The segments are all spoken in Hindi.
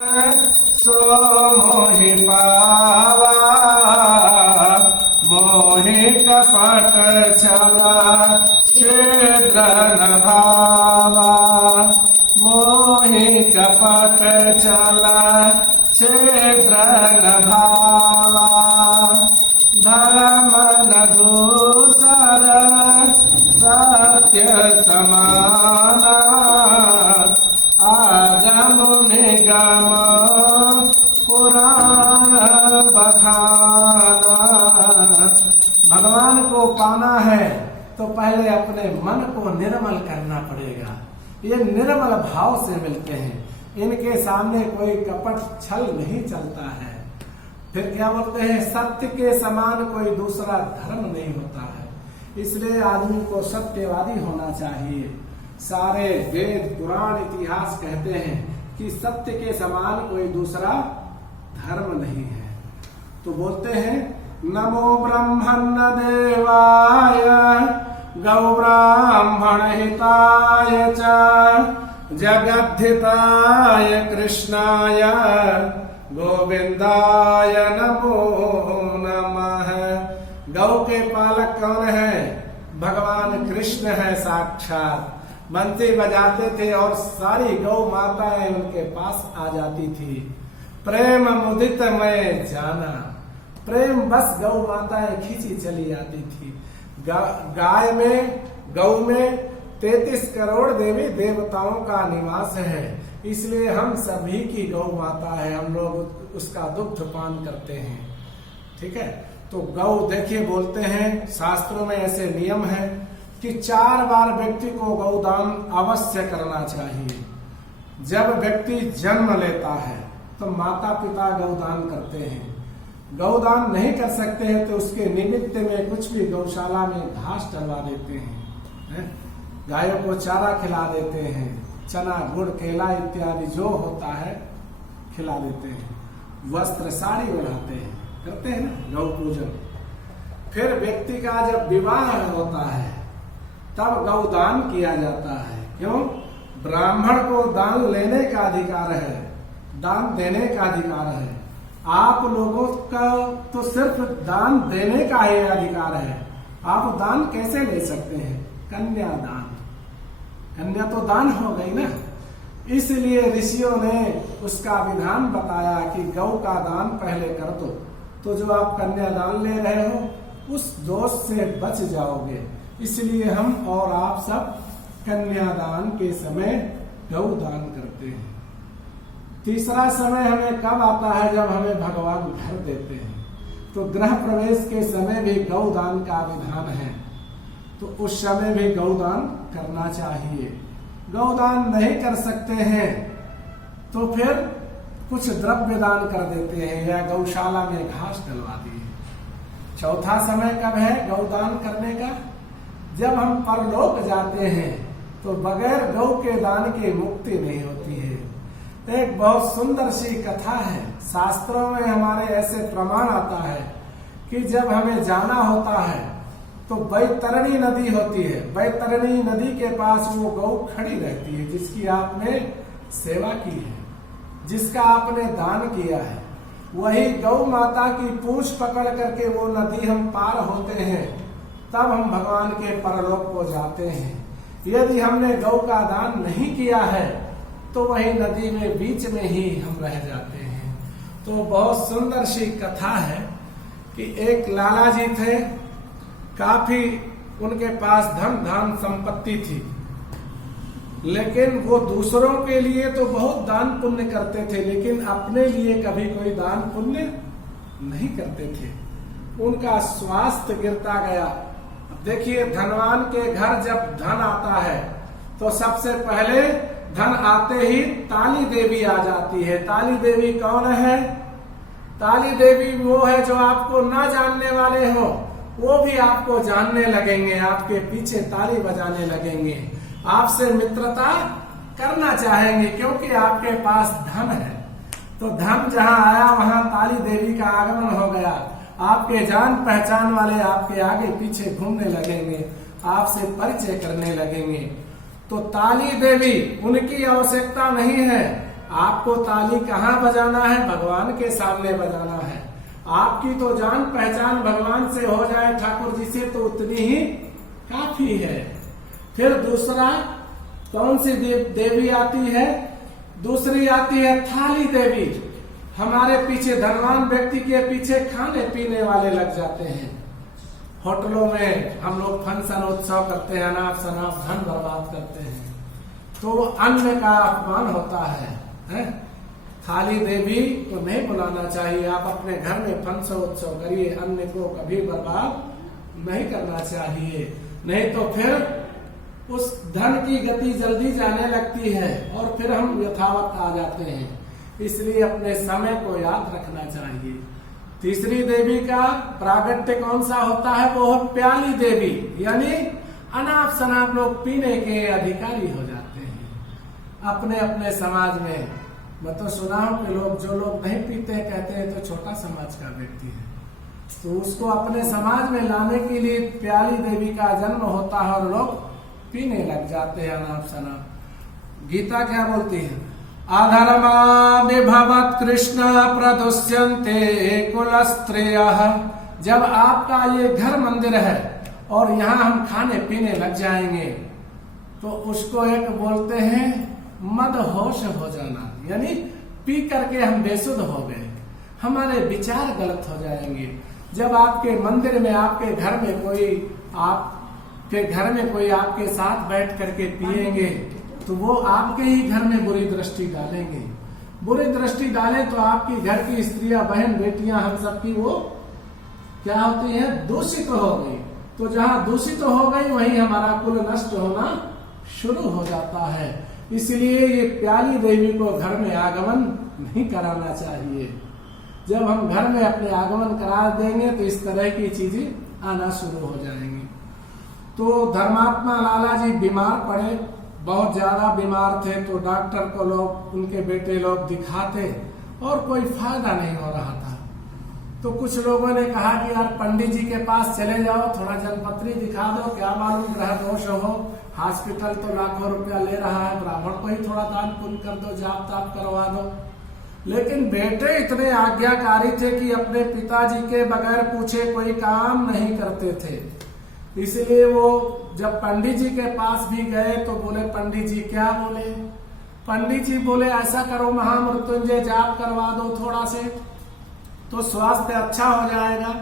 सो मोहि पावा मोहि कपट छला छिद्र न भावा मोहि कपट छला छिद्र न भावा धर्म न दूसर सत्य समाना आगम निगम पुराण बखाना। भगवान को पाना है तो पहले अपने मन को निर्मल करना पड़ेगा। ये निर्मल भाव से मिलते हैं, इनके सामने कोई कपट छल नहीं चलता है। फिर क्या बोलते हैं, सत्य के समान कोई दूसरा धर्म नहीं होता है। इसलिए आदमी को सत्यवादी होना चाहिए। सारे वेद पुराण इतिहास कहते हैं कि सत्य के समान कोई दूसरा धर्म नहीं है। तो बोलते हैं नमो ब्रह्मण्य देवाय गौ ब्राह्मण हिताय च जगद्धिताय कृष्णाय गोविंदाय नमो नमः। गौ के पालक कौन है? भगवान कृष्ण है साक्षात। बंसी बजाते थे और सारी गौ माताएं उनके पास आ जाती थी। प्रेम मुदित मैं जाना, प्रेम बस गौ माताएं खींची चली आती थी। गाय में, गौ में 33 करोड़ देवी देवताओं का निवास है। इसलिए हम सभी की गौ माता है, हम लोग उसका दुग्ध पान करते हैं। ठीक है, तो गौ देखिए बोलते हैं, शास्त्रों में ऐसे नियम है कि 4 बार व्यक्ति को गौदान अवश्य करना चाहिए। जब व्यक्ति जन्म लेता है तो माता पिता गौदान करते हैं। गौदान नहीं कर सकते हैं तो उसके निमित्त में कुछ भी गौशाला में घास डलवा देते हैं, गायों को चारा खिला देते हैं, चना गुड़ केला इत्यादि जो होता है खिला देते हैं, वस्त्र साड़ी बनाते हैं, करते हैं ना गौ पूजन। फिर व्यक्ति का जब विवाह होता है तब गौदान किया जाता है। क्यों? ब्राह्मण को दान लेने का अधिकार है, दान देने का अधिकार है। आप लोगों का तो सिर्फ दान देने का ही अधिकार है। आप दान कैसे ले सकते हैं? कन्यादान, कन्या तो दान हो गई ना। इसलिए ऋषियों ने उसका विधान बताया कि गौ का दान पहले कर दो, तो जो आप कन्यादान ले रहे हो उस दोष से बच जाओगे। इसलिए हम और आप सब कन्यादान के समय गौदान करते हैं। तीसरा समय हमें कब आता है? जब हमें भगवान घर देते हैं। तो गृह प्रवेश के समय भी गौदान का विधान है, तो उस समय भी गौदान करना चाहिए। गौदान नहीं कर सकते हैं तो फिर कुछ द्रव्य दान कर देते हैं या गौशाला में घास डलवा दिए। चौथा समय कब है गौदान करने का? जब हम परलोक जाते हैं तो बगैर गौ के दान की मुक्ति नहीं होती है। एक बहुत सुंदर सी कथा है, शास्त्रों में हमारे ऐसे प्रमाण आता है कि जब हमें जाना होता है तो बैतरणी नदी होती है, बैतरणी नदी के पास वो गौ खड़ी रहती है जिसकी आपने सेवा की है, जिसका आपने दान किया है। वही गौ माता की पूंछ पकड़ करके वो नदी हम पार होते हैं, तब हम भगवान के परलोक को जाते हैं। यदि हमने गौ का दान नहीं किया है तो वही नदी में बीच में ही हम रह जाते हैं। तो बहुत सुंदर सी कथा है कि एक लाला जी थे, काफी उनके पास धन धान संपत्ति थी, लेकिन वो दूसरों के लिए तो बहुत दान पुण्य करते थे, लेकिन अपने लिए कभी कोई दान पुण्य नहीं करते थे। उनका स्वास्थ्य गिरता गया। देखिए, धनवान के घर जब धन आता है तो सबसे पहले धन आते ही ताली देवी आ जाती है। ताली देवी कौन है? ताली देवी वो है जो आपको ना जानने वाले हो वो भी आपको जानने लगेंगे, आपके पीछे ताली बजाने लगेंगे, आपसे मित्रता करना चाहेंगे क्योंकि आपके पास धन है। तो धन जहां आया वहां ताली देवी का आगमन हो गया। आपके जान पहचान वाले आपके आगे पीछे घूमने लगेंगे, आपसे परिचय करने लगेंगे। तो ताली देवी, उनकी आवश्यकता नहीं है आपको ताली कहाँ बजाना है? भगवान के सामने बजाना है। आपकी तो जान पहचान भगवान से हो जाए, ठाकुर जी से, तो उतनी ही काफी है। फिर दूसरा कौन सी देवी आती है? दूसरी आती है थाली देवी। हमारे पीछे, धनवान व्यक्ति के पीछे खाने पीने वाले लग जाते हैं। होटलों में हम लोग फंक्शन उत्सव करते हैं, अनाप शनाप धन बर्बाद करते हैं, तो अन्न का अपमान होता है? थाली देवी को नहीं बुलाना चाहिए। आप अपने घर में फंक्शन उत्सव करिए, अन्न को कभी बर्बाद नहीं करना चाहिए, नहीं तो फिर उस धन की गति जल्दी जाने लगती है और फिर हम यथावत आ जाते हैं। इसलिए अपने समय को याद रखना चाहिए। तीसरी देवी का प्रागट्य कौन सा होता है? वो है प्याली देवी, यानी अनाप शनाप लोग पीने के अधिकारी हो जाते हैं अपने अपने समाज में। मैं तो सुना हूं कि जो लोग नहीं पीते कहते हैं तो छोटा समाज का व्यक्ति है, तो उसको अपने समाज में लाने के लिए प्याली देवी का जन्म होता है और लोग पीने लग जाते हैं अनाप शनाप। गीता क्या बोलती है? अधर्मा विभवत कृष्ण प्रदुष्यन्ते कुलस्त्रियः। जब आपका ये घर मंदिर है और यहाँ हम खाने पीने लग जाएंगे तो उसको एक बोलते हैं मदहोश हो जाना, यानी पी करके हम बेसुध हो गए, हमारे विचार गलत हो जाएंगे। जब आपके मंदिर में, आपके घर में कोई आपके साथ बैठ करके पिएंगे तो वो आपके ही घर में बुरी दृष्टि डालेंगे। बुरी दृष्टि डाले तो आपकी घर की स्त्रियां, बहन, बेटियां, हम सबकी वो क्या होती है? दूषित हो गई। तो जहाँ दूषित हो गई वहीं हमारा कुल नष्ट होना शुरू हो जाता है। इसलिए ये प्याली देवी को घर में आगमन नहीं कराना चाहिए। जब हम घर में अपने आगमन करा देंगे तो इस तरह की चीजें आना शुरू हो जाएंगी। तो धर्मात्मा लाला जी बीमार पड़े, बहुत ज्यादा बीमार थे, तो डॉक्टर को लोग, उनके बेटे लोग दिखाते और कोई फायदा नहीं हो रहा था। तो कुछ लोगों ने कहा कि यार पंडित जी के पास चले जाओ, थोड़ा जलपत्री दिखा दो, क्या मालूम ग्रह दोष हो, हॉस्पिटल तो लाखों रुपया ले रहा है, ब्राह्मण को ही थोड़ा दान पुण्य कर दो, जाप ताप करवा दो। लेकिन बेटे इतने आज्ञाकारी थे कि अपने पिताजी के बगैर पूछे कोई काम नहीं करते थे। इसलिए वो जब पंडित जी के पास भी गए तो बोले, पंडित जी क्या बोले? पंडित जी बोले ऐसा करो, महामृत्युंजय जाप करवा दो थोड़ा से, तो स्वास्थ्य अच्छा हो जाएगा।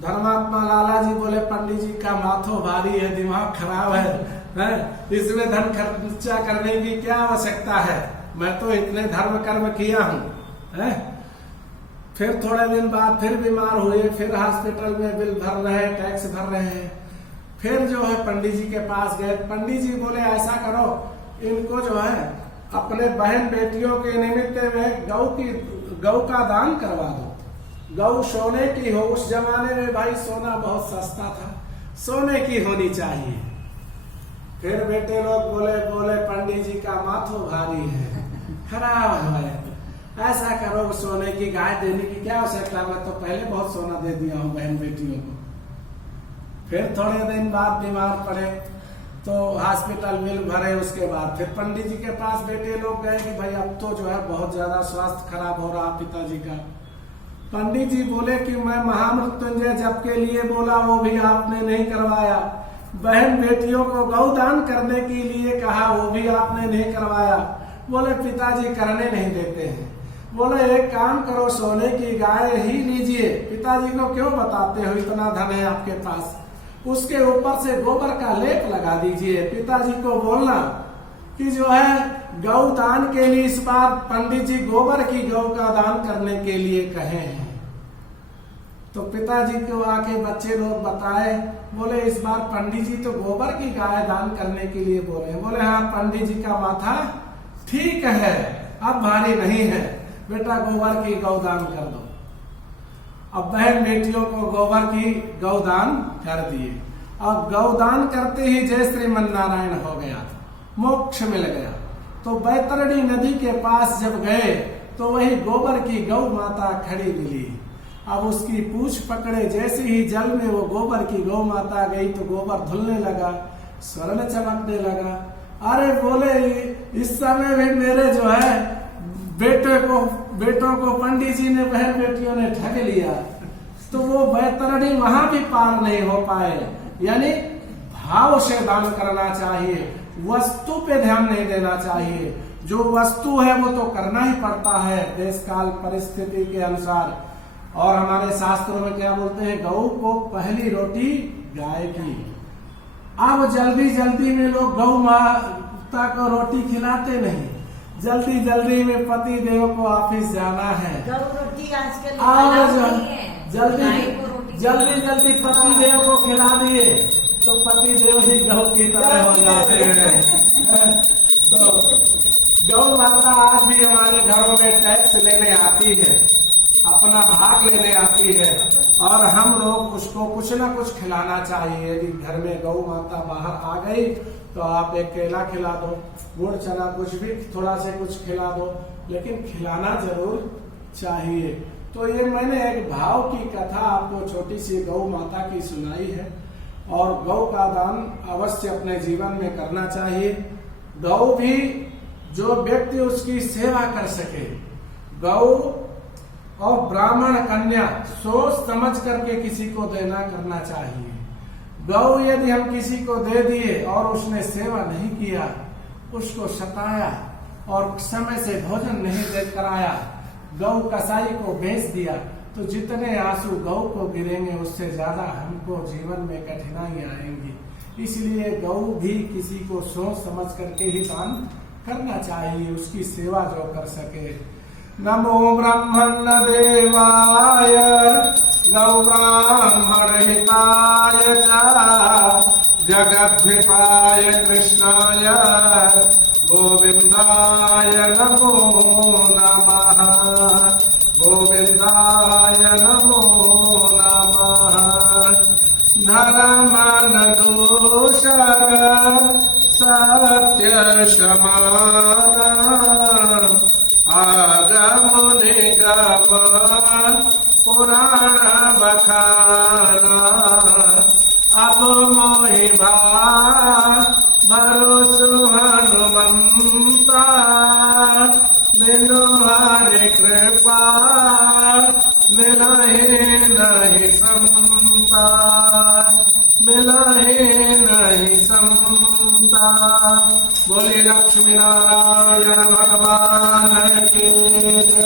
धर्मात्मा लाला जी बोले, पंडित जी का माथो भारी है, दिमाग खराब है, इसमें धन खर्चा करने की क्या आवश्यकता है, मैं तो इतने धर्म कर्म किया हूँ। फिर थोड़े दिन बाद फिर बीमार हुए, फिर हॉस्पिटल में बिल भर रहे, टैक्स भर रहे हैं। फिर जो है पंडित जी के पास गए, पंडित जी बोले ऐसा करो, इनको जो है अपने बहन बेटियों के निमित्त में गौ का दान करवा दो। गौ सोने की हो, उस जमाने में भाई सोना बहुत सस्ता था, सोने की होनी चाहिए। फिर बेटे लोग बोले पंडित जी का माथो भारी है, खराब है, ऐसा करो सोने की गाय देने की क्या आवश्यकता, मैं तो पहले बहुत सोना दे दिया हूँ बहन बेटियों को। फिर थोड़े दिन बाद बीमार पड़े तो हॉस्पिटल बिल भरे, उसके बाद फिर पंडित जी के पास बेटे लोग गए कि भाई अब तो जो है बहुत ज्यादा स्वास्थ्य खराब हो रहा पिताजी का। पंडित जी बोले कि मैं महामृत्युंजय जप के लिए बोला, वो भी आपने नहीं करवाया। बहन बेटियों को गौदान करने के लिए कहा, वो भी आपने नहीं करवाया। बोले पिताजी करने नहीं देते हैं। बोले एक काम करो, सोने की गाय ही लीजिए, पिताजी को क्यों बताते हो, इतना धन है आपके पास, उसके ऊपर से गोबर का लेप लगा दीजिए। पिताजी को बोलना कि जो है गौ दान के लिए इस बार पंडित जी गोबर की गौ का दान करने के लिए कहे हैं। तो पिताजी को आके बच्चे लोग बताए, बोले इस बार पंडित जी तो गोबर की गाय दान करने के लिए बोले। बोले हाँ, पंडित जी का माथा ठीक है, अब भारी नहीं है, बेटा गोबर की गौदान कर दो। अब बहन बेटियों को गोबर की गौदान कर दिए। अब गौदान करते ही जय श्रीमन नारायण हो गया, मोक्ष मिल गया। तो बैतरणी नदी के पास जब गए तो वही गोबर की गौ माता खड़ी मिली। अब उसकी पूंछ पकड़े, जैसे ही जल में वो गोबर की गौ माता गई तो गोबर धुलने लगा, स्वर्ण चमकने लगा। अरे बोले इस समय भी मेरे जो है बेटों को पंडित जी ने बहन बेटियों ने ठग लिया, तो वो बैतरणी वहां भी पार नहीं हो पाए। यानी भाव से दान करना चाहिए, वस्तु पे ध्यान नहीं देना चाहिए। जो वस्तु है वो तो करना ही पड़ता है देश काल परिस्थिति के अनुसार। और हमारे शास्त्रों में क्या बोलते हैं, गौ को पहली रोटी गाय की। अब जल्दी जल्दी में लोग गौ माता को रोटी खिलाते नहीं, जल्दी जल्दी में पति देव को ऑफिस जाना है, गौ रोटी आजकल जल्दी पति देव को खिला दिए तो पति देव ही गौ की तरह हो जाते हैं। तो गौ माता आज भी हमारे घरों में टैक्स लेने आती है, अपना भाग लेने आती है, और हम लोग उसको कुछ ना कुछ खिलाना चाहिए। यदि घर में गौ माता बाहर आ गई तो आप एक केला खिला दो, गुड़ चना कुछ भी थोड़ा से कुछ खिला दो, लेकिन खिलाना जरूर चाहिए। तो ये मैंने एक भाव की कथा आपको छोटी सी गौ माता की सुनाई है, और गौ का दान अवश्य अपने जीवन में करना चाहिए। गौ भी जो व्यक्ति उसकी सेवा कर सके, गौ और ब्राह्मण कन्या सोच समझ करके किसी को देना करना चाहिए। गौ यदि हम किसी को दे दिए और उसने सेवा नहीं किया, उसको सताया और समय से भोजन नहीं दे कराया, गौ कसाई को बेच दिया, तो जितने आंसू गौ को गिरेंगे उससे ज्यादा हमको जीवन में कठिनाई आएंगी। इसलिए गौ भी किसी को सोच समझ करके ही दान करना चाहिए, उसकी सेवा जो कर सके। नमो ब्रह्मण देवाय गौ ब्राह्मण हिताय जगद्धिपाय कृष्णाय गोविंदाय नमो नमः, गोविंदाय नमो नमः। धर्म दूषर सत्य समाना आगम निगम पुराण बखाना। अब मोहि भरोसो हनुमंता मिलो हरि कृपा मिलहि नहीं समता, मिलहि नहीं समता। बोले लक्ष्मी नारायण भगवान के